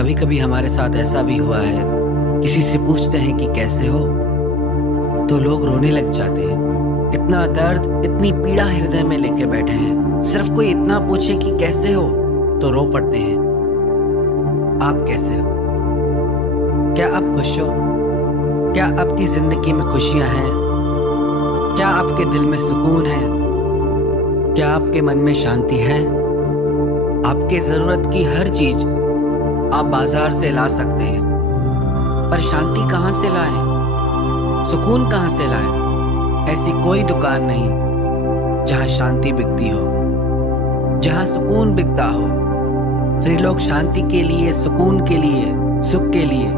कभी कभी हमारे साथ ऐसा भी हुआ है, किसी से पूछते हैं कि कैसे हो, तो लोग रोने लग जाते हैं। इतना दर्द, इतनी पीड़ा हृदय में लेके बैठे हैं, सिर्फ कोई इतना पूछे कि कैसे हो तो रो पड़ते हैं। आप कैसे हो? क्या आप खुश हो? क्या आपकी जिंदगी में खुशियां हैं? क्या आपके दिल में सुकून है? क्या आपके मन में शांति है? आपके जरूरत की हर चीज आप बाजार से ला सकते हैं, पर शांति कहां से लाएं? सुकून कहां से लाएं? ऐसी कोई दुकान नहीं जहां शांति बिकती हो, जहां सुकून बिकता हो। फिर लोग शांति के लिए, सुकून के लिए, सुख के लिए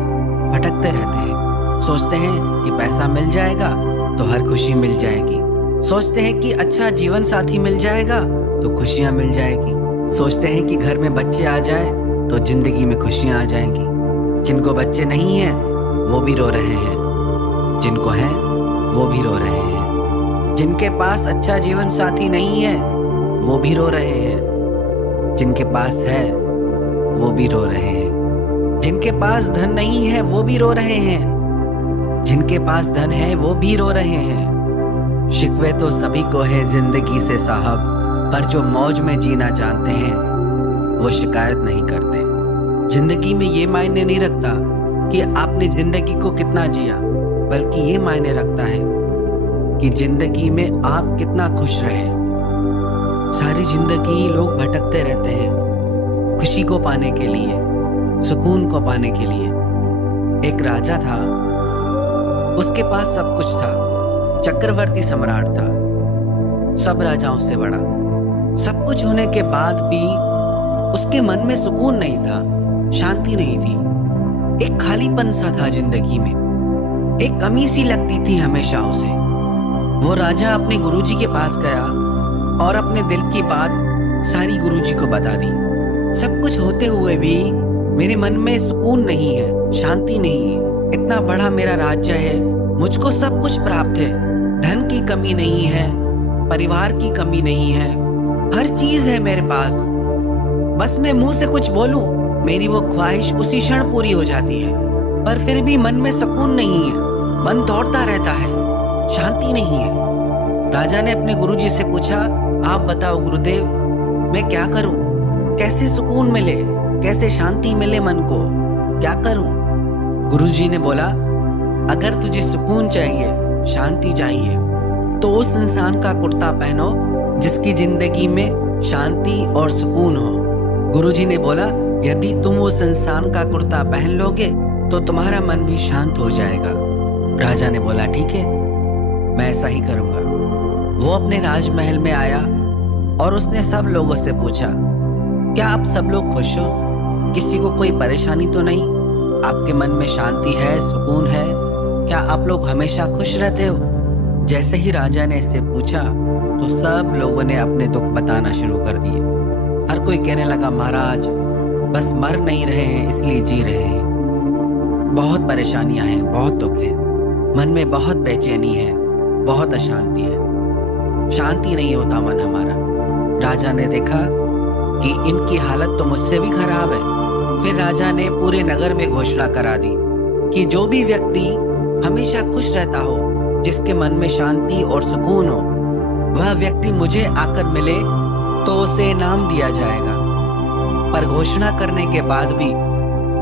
भटकते रहते हैं। सोचते हैं कि पैसा मिल जाएगा तो हर खुशी मिल जाएगी। सोचते हैं कि अच्छा जीवन साथी मिल जाएगा तो खुशियां मिल जाएगी। सोचते हैं कि घर में बच्चे आ जाए तो जिंदगी में खुशियां आ जाएंगी। जिनको बच्चे नहीं हैं वो भी रो रहे हैं, जिनको हैं वो भी रो रहे हैं। जिनके पास अच्छा जीवन साथी नहीं है वो भी रो रहे हैं, जिनके पास है वो भी रो रहे हैं। जिनके पास धन नहीं है वो भी रो रहे हैं, जिनके पास धन है वो भी रो रहे हैं। शिकवे तो सभी को है जिंदगी से साहब, पर जो मौज में जीना जानते हैं वो शिकायत नहीं करते। जिंदगी में ये मायने नहीं रखता कि आपने जिंदगी को कितना जिया, बल्कि ये मायने रखता है कि जिंदगी में आप कितना खुश रहे। सारी जिंदगी लोग भटकते रहते हैं खुशी को पाने के लिए, सुकून को पाने के लिए। एक राजा था, उसके पास सब कुछ था, चक्रवर्ती सम्राट था, सब राजाओं से बड़ा। सब कुछ होने के बाद भी उसके मन में सुकून नहीं था, शांति नहीं थी। एक खालीपन सा था जिंदगी में, एक कमी सी लगती थी हमेशा उसे। वो राजा अपने गुरुजी के पास गया और अपने दिल की बात सारी गुरुजी को बता दी। सब कुछ होते हुए भी मेरे मन में सुकून नहीं है, शांति नहीं है। इतना बड़ा मेरा राज्य है, मुझको सब कुछ प्राप्त है, धन की कमी नहीं है, परिवार की कमी नहीं है, हर चीज है मेरे पास। बस मैं मुंह से कुछ बोलूं, मेरी वो ख्वाहिश उसी क्षण पूरी हो जाती है। पर फिर भी मन में सुकून नहीं है, मन दौड़ता रहता है, शांति नहीं है। राजा ने अपने गुरुजी से पूछा, आप बताओ गुरुदेव, मैं क्या करूं? कैसे सुकून मिले, कैसे शांति मिले मन को, क्या करूं? गुरुजी ने बोला, अगर तुझे सुकून चाहिए, शांति चाहिए, तो उस इंसान का कुर्ता पहनो जिसकी जिंदगी में शांति और सुकून हो। गुरुजी ने बोला, यदि तुम उस इंसान का कुर्ता पहन लोगे तो तुम्हारा मन भी शांत हो जाएगा। राजा ने बोला, ठीक है, मैं ऐसा ही करूंगा। वो अपने राजमहल में आया और उसने सब लोगों से पूछा, क्या आप सब लोग खुश हो? किसी को कोई परेशानी तो नहीं? आपके मन में शांति है, सुकून है? क्या आप लोग हमेशा खुश रहते हो? जैसे ही राजा ने इससे पूछा तो सब लोगों ने अपने दुख बताना शुरू कर दिए। हर कोई कहने लगा, महाराज बस मर नहीं रहे हैं इसलिए जी रहे हैं। बहुत परेशानियां हैं, बहुत दुख है, मन में बहुत बेचैनी है, बहुत अशांति है, शांति नहीं होता मन हमारा। राजा ने देखा कि इनकी हालत तो मुझसे भी खराब है। फिर राजा ने पूरे नगर में घोषणा करा दी कि जो भी व्यक्ति हमेशा खुश रहता हो, जिसके मन में शांति और सुकून हो, वह व्यक्ति मुझे आकर मिले तो उसे इनाम दिया जाएगा। पर घोषणा करने के बाद भी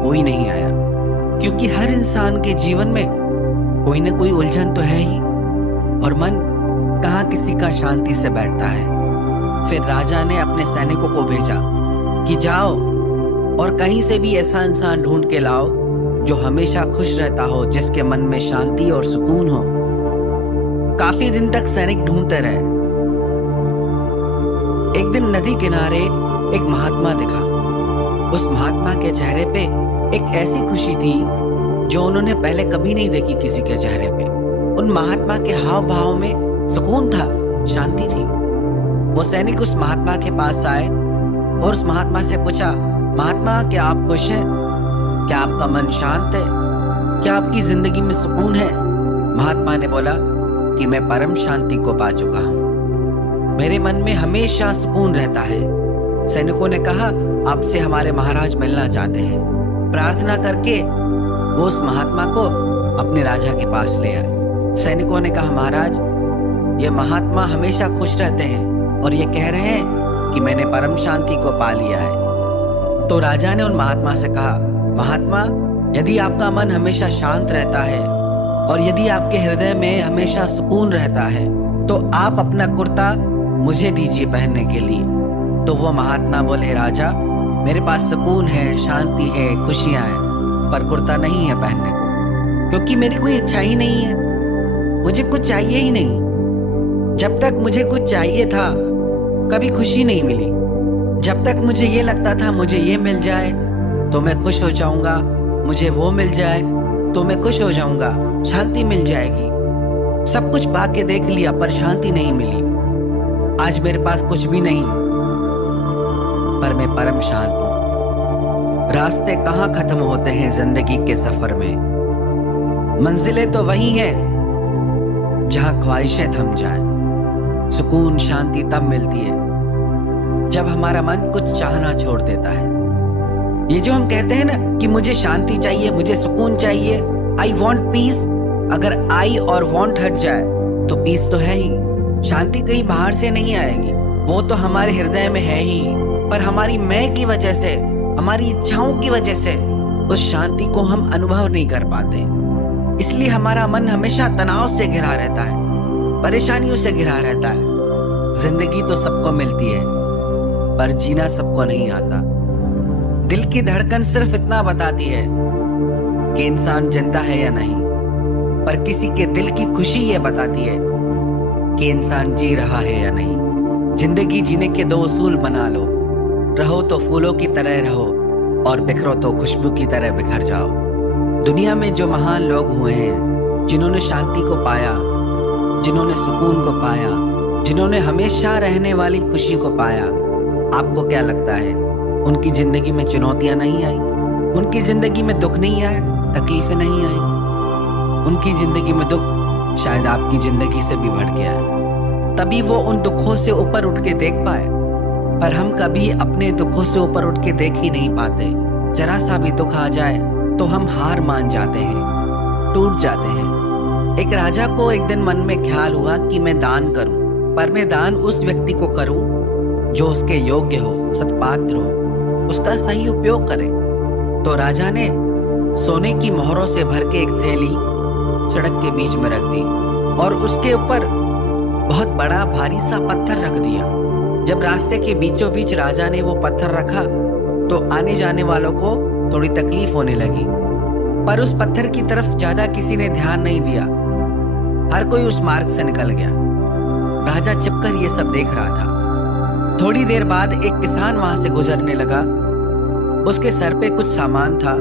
कोई नहीं आया, क्योंकि हर इंसान के जीवन में कोई न कोई उलझन तो है ही, और मन कहाँ किसी का शांति से बैठता है। फिर राजा ने अपने सैनिकों को भेजा कि जाओ और कहीं से भी ऐसा इंसान ढूंढ के लाओ जो हमेशा खुश रहता हो, जिसके मन में शांति और सुकून हो। काफी दिन तक सैनिक ढूंढते रहे। एक दिन नदी किनारे एक महात्मा दिखा। उस महात्मा के चेहरे पे एक ऐसी खुशी थी जो उन्होंने पहले कभी नहीं देखी किसी के चेहरे पे। उन महात्मा के हाव भाव में सुकून था, शांति थी। वो सैनिक उस महात्मा के पास आए और उस महात्मा से पूछा, महात्मा क्या आप खुश हैं? क्या आपका मन शांत है? क्या आपकी जिंदगी में सुकून है? महात्मा ने बोला कि मैं परम शांति को पा चुका हूँ, मेरे मन में हमेशा सुकून रहता है। सैनिकों ने कहा, आपसे हमारे महाराज मिलना चाहते हैं। प्रार्थना करके वो उस महात्मा को अपने राजा के पास ले आए। सैनिकों ने कहा, महाराज, ये महात्मा हमेशा खुश रहते हैं और ये कह रहे हैं कि मैंने परम शांति को पा लिया है। तो राजा ने उन महात्मा से कहा, महात्मा, यदि आपका मन हमेशा शांत रहता है और यदि आपके हृदय में हमेशा सुकून रहता है तो आप अपना कुर्ता मुझे दीजिए पहनने के लिए। तो वो महात्मा बोले, राजा, मेरे पास सुकून है, शांति है, खुशियां हैं, पर कुर्ता नहीं है पहनने को, क्योंकि मेरी कोई इच्छा ही नहीं है, मुझे कुछ चाहिए ही नहीं। जब तक मुझे कुछ चाहिए था कभी खुशी नहीं मिली। जब तक मुझे ये लगता था मुझे ये मिल जाए तो मैं खुश हो जाऊंगा, मुझे वो मिल जाए तो मैं खुश हो जाऊंगा, शांति मिल जाएगी। सब कुछ पाके देख लिया पर शांति नहीं मिली। आज मेरे पास कुछ भी नहीं पर मैं परम शांत हूं। रास्ते कहाँ खत्म होते हैं जिंदगी के सफर में, मंजिलें तो वही हैं जहां ख्वाहिशें थम जाएं। सुकून शांति तब मिलती है जब हमारा मन कुछ चाहना छोड़ देता है। ये जो हम कहते हैं ना कि मुझे शांति चाहिए, मुझे सुकून चाहिए, आई वॉन्ट पीस, अगर आई और वॉन्ट हट जाए तो पीस तो है ही। शांति कहीं बाहर से नहीं आएगी, वो तो हमारे हृदय में है ही, पर हमारी मैं की वजह से, हमारी इच्छाओं की वजह से उस शांति को हम अनुभव नहीं कर पाते। इसलिए हमारा मन हमेशा तनाव से घिरा रहता है, परेशानियों से घिरा रहता है। जिंदगी तो सबको मिलती है पर जीना सबको नहीं आता। दिल की धड़कन सिर्फ इतना बताती है कि इंसान जिंदा है या नहीं, पर किसी के दिल की खुशी ये बताती है कि इंसान जी रहा है या नहीं। जिंदगी जीने के दो उसूल बना लो, रहो तो फूलों की तरह रहो और बिखरो तो खुशबू की तरह बिखर जाओ। दुनिया में जो महान लोग हुए हैं, जिन्होंने शांति को पाया, जिन्होंने सुकून को पाया, जिन्होंने हमेशा रहने वाली खुशी को पाया, आपको क्या लगता है उनकी जिंदगी में चुनौतियां नहीं आई? उनकी जिंदगी में दुख नहीं आए, तकलीफें नहीं आई? उनकी जिंदगी में दुख शायद आपकी जिंदगी से भी बढ़ गया है, तभी वो उन दुखों से ऊपर उठ के देख पाए। पर हम कभी अपने दुखों से ऊपर उठ के देख ही नहीं पाते। जरा सा भी दुख आ जाए तो हम हार मान जाते हैं, टूट जाते हैं। एक राजा को एक दिन मन में ख्याल हुआ कि मैं दान करूं, पर मैं दान उस व्यक्ति को करूं जो उसके योग्य हो, सत्पात्र हो, उसका सही उपयोग करे। तो राजा ने सोने की मोहरों से भर के एक थैली सड़क के बीच में रख दी और उसके ऊपर बहुत बड़ा भारी सा पत्थर रख दिया। जब रास्ते के बीचों बीच राजा ने वो पत्थर रखा तो आने जाने वालों को थोड़ी तकलीफ होने लगी, पर उस पत्थर की तरफ ज्यादा किसी ने ध्यान नहीं दिया। हर कोई उस मार्ग से निकल गया। राजा छिपकर ये सब देख रहा था। थोड़ी देर बाद एक किसान वहां से गुजरने लगा। उसके सर पे कुछ सामान था।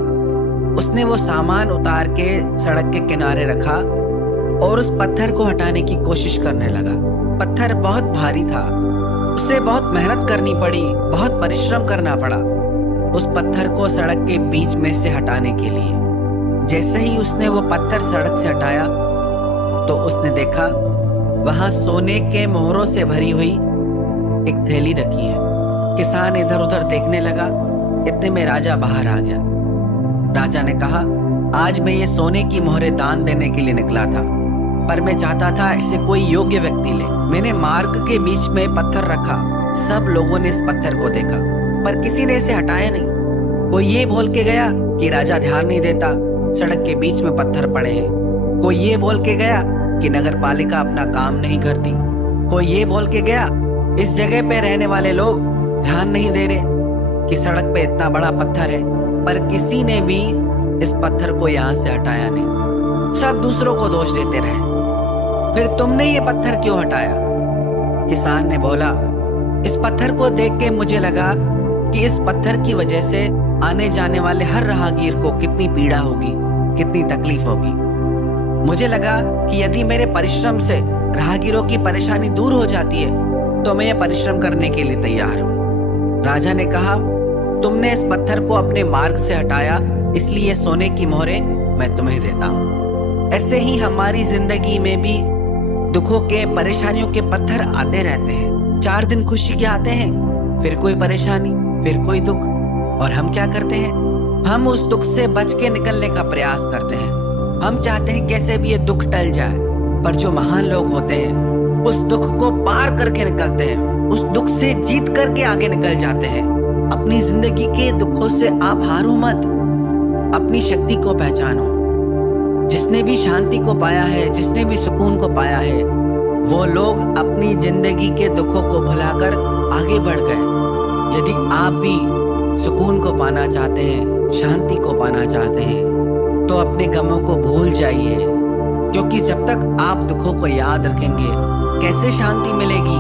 उसने वो सामान उतार के सड़क के किनारे रखा और उस पत्थर को हटाने की कोशिश करने लगा। पत्थर बहुत भारी था, उसे बहुत मेहनत करनी पड़ी, बहुत परिश्रम करना पड़ा उस पत्थर को सड़क के बीच में से हटाने के लिए। जैसे ही उसने वो पत्थर सड़क से हटाया तो उसने देखा वहां सोने के मोहरों से भरी हुई एक थैली रखी है। किसान इधर उधर देखने लगा। इतने में राजा बाहर आ गया। राजा ने कहा, आज मैं ये सोने की मोहरें दान देने के लिए निकला था, पर मैं चाहता था इसे कोई योग्य व्यक्ति ले। मैंने मार्ग के बीच में पत्थर रखा। सब लोगों ने इस पत्थर को देखा पर किसी ने इसे हटाया नहीं। कोई ये बोल के गया कि राजा ध्यान नहीं देता, सड़क के बीच में पत्थर पड़े हैं। कोई ये बोल के गया कि नगर पालिका अपना काम नहीं करती। कोई ये बोल के गया इस जगह पे रहने वाले लोग ध्यान नहीं दे रहे कि सड़क पे इतना बड़ा पत्थर है, पर किसी ने भी इस पत्थर को यहाँ से हटाया नहीं। सब दूसरों को दोष देते रहे। फिर तुमने ये पत्थर क्यों हटाया? किसान ने बोला, इस पत्थर को देख के मुझे लगा कि इस पत्थर की वजह से आने जाने वाले हर राहगीर को कितनी पीड़ा होगी, कितनी तकलीफ होगी। मुझे लगा कि यदि मेरे परिश्रम से राहगीरों की परेशानी दूर हो जाती है तो मैं ये परिश्रम करने के लिए तैयार हूँ। राजा ने कहा, तुमने इस पत्थर को अपने मार्ग से हटाया, इसलिए सोने की मोहरें मैं तुम्हें देता हूँ। ऐसे ही हमारी जिंदगी में भी दुखों के, परेशानियों के पत्थर आते रहते हैं। 4 दिन खुशी के आते हैं, फिर कोई परेशानी, फिर कोई दुख, और हम क्या करते हैं? हम उस दुख से बच के निकलने का प्रयास करते हैं। हम चाहते हैं कैसे भी ये दुख टल जाए, पर जो महान लोग होते हैं उस दुख को पार करके निकलते हैं, उस दुख से जीत करके आगे निकल जाते हैं। अपनी जिंदगी के दुखों से आप हारो मत, अपनी शक्ति को पहचानो। जिसने भी शांति को पाया है, जिसने भी सुकून को पाया है, वो लोग अपनी जिंदगी के दुखों को भुलाकर आगे बढ़ गए। यदि आप भी सुकून को पाना चाहते हैं, शांति को पाना चाहते हैं, तो अपने गमों को भूल जाइए, क्योंकि जब तक आप दुखों को याद रखेंगे, कैसे शांति मिलेगी।